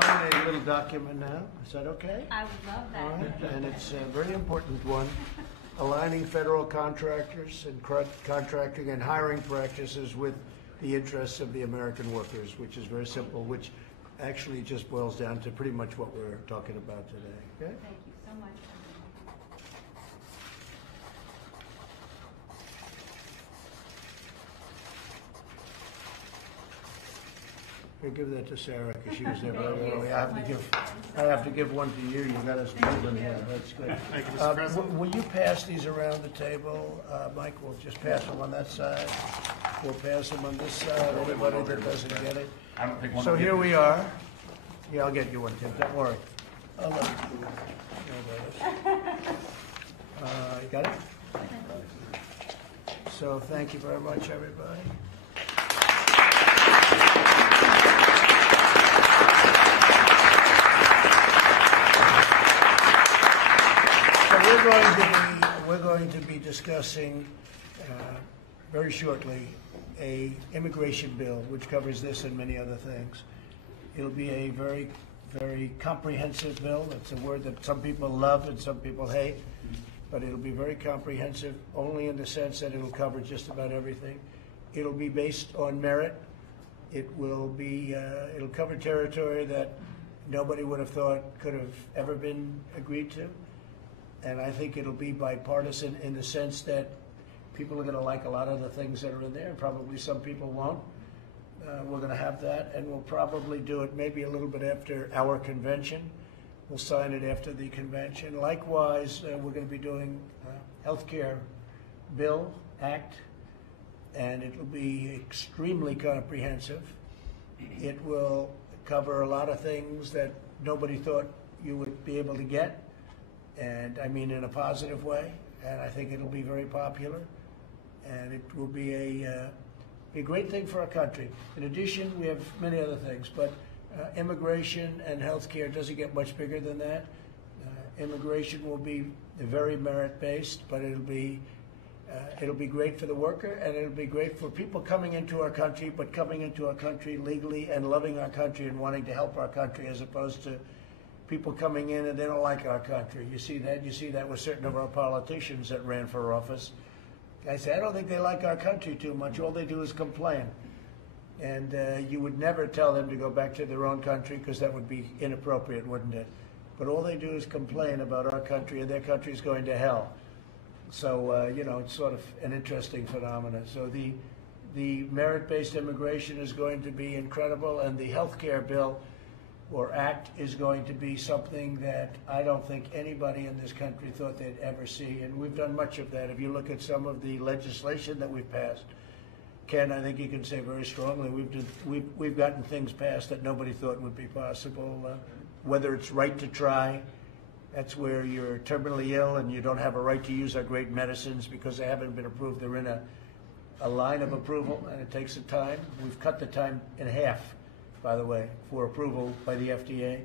sign a little document now. Is that okay? I would love that. All right, and it's a very important one, aligning federal contractors and contracting and hiring practices with the interests of the American workers, which is very simple, which actually just boils down to pretty much what we're talking about today. Okay? Thank you so much. I'll give that to Sarah because she was there very early. I have to give one to you. You got us moving here. That's good. Thank you, Mr. President. Will you pass these around the table? Mike, we'll just pass them on that side. We'll pass them on this side. Anybody that doesn't get it. I don't think one. So here we are. Yeah, I'll get you one, Tim. Don't worry. I'll let you do that. There it is. You got it? So thank you very much, everybody. We're going to be discussing very shortly a immigration bill which covers this and many other things. It'll be a very, very comprehensive bill. It's a word that some people love and some people hate, but it'll be very comprehensive only in the sense that it'll cover just about everything. It'll be based on merit. It'll cover territory that nobody would have thought could have ever been agreed to. And I think it'll be bipartisan in the sense that people are going to like a lot of the things that are in there, and probably some people won't. We're going to have that, and we'll probably do it maybe a little bit after our convention. We'll sign it after the convention. Likewise, we're going to be doing healthcare bill, act, and it will be extremely comprehensive. It will cover a lot of things that nobody thought you would be able to get. And I mean in a positive way, and I think it'll be very popular, and it will be a great thing for our country. In addition, we have many other things, but immigration and healthcare doesn't get much bigger than that. Immigration will be very merit-based, but it'll be great for the worker, and it'll be great for people coming into our country, but coming into our country legally and loving our country and wanting to help our country, as opposed to people coming in and they don't like our country. You see that? You see that with certain of our politicians that ran for office. I say, I don't think they like our country too much. All they do is complain. And you would never tell them to go back to their own country because that would be inappropriate, wouldn't it? But all they do is complain about our country, and their country's going to hell. So, it's sort of an interesting phenomenon. So the merit-based immigration is going to be incredible, and the health care bill or act is going to be something that I don't think anybody in this country thought they'd ever see, and we've done much of that. If you look at some of the legislation that we've passed, Ken, I think you can say very strongly we've gotten things passed that nobody thought would be possible. Whether it's right to try, that's where you're terminally ill and you don't have a right to use our great medicines because they haven't been approved. They're in a line of approval, and it takes some time. We've cut the time in half, by the way, for approval by the FDA.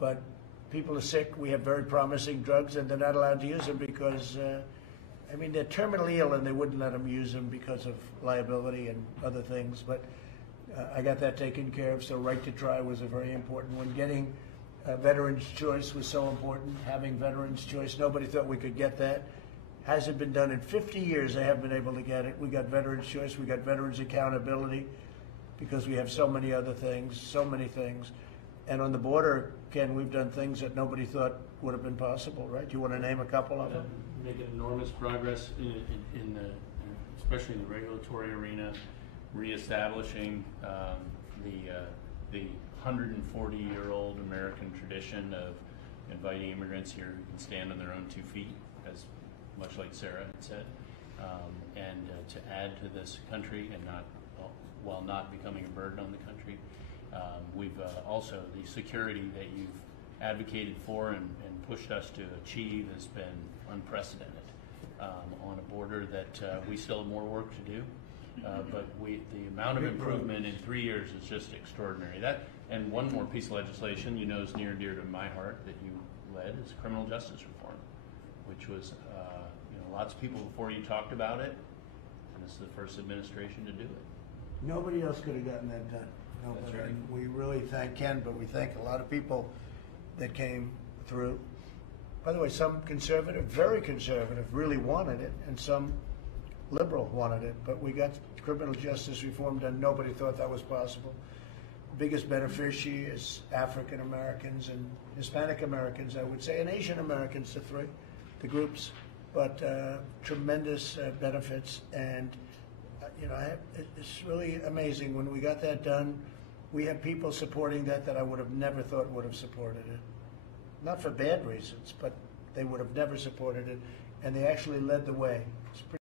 But people are sick. We have very promising drugs, and they're not allowed to use them because, they're terminally ill, and they wouldn't let them use them because of liability and other things. But I got that taken care of, so right to try was a very important one. Getting Veterans' Choice was so important, having Veterans' Choice. Nobody thought we could get that. Hasn't been done in 50 years. They haven't been able to get it. We got Veterans' Choice. We got Veterans' Accountability, because we have so many other things, so many things. And on the border, Ken, we've done things that nobody thought would have been possible, right? Do you want to name a couple of them? Making enormous progress in the, especially in the regulatory arena, reestablishing the 140-year-old American tradition of inviting immigrants here who can stand on their own 2 feet, as much like Sarah had said, and to add to this country and while not becoming a burden on the country. We've also, the security that you've advocated for and pushed us to achieve has been unprecedented on a border that we still have more work to do. But the amount of improvement in 3 years is just extraordinary. And one more piece of legislation is near and dear to my heart that you led is criminal justice reform, which was, lots of people before you talked about it, and this is the first administration to do it. Nobody else could have gotten that done. No, That's but right. we really thank Ken, but we thank a lot of people that came through. By the way, some conservative, very conservative, really wanted it, and some liberal wanted it, but we got criminal justice reform done. Nobody thought that was possible. Biggest beneficiary is African Americans and Hispanic Americans, I would say, and Asian Americans, the groups, but tremendous benefits. And it's really amazing. When we got that done, we have people supporting that I would have never thought would have supported it. Not for bad reasons, but they would have never supported it, and they actually led the way. It's pretty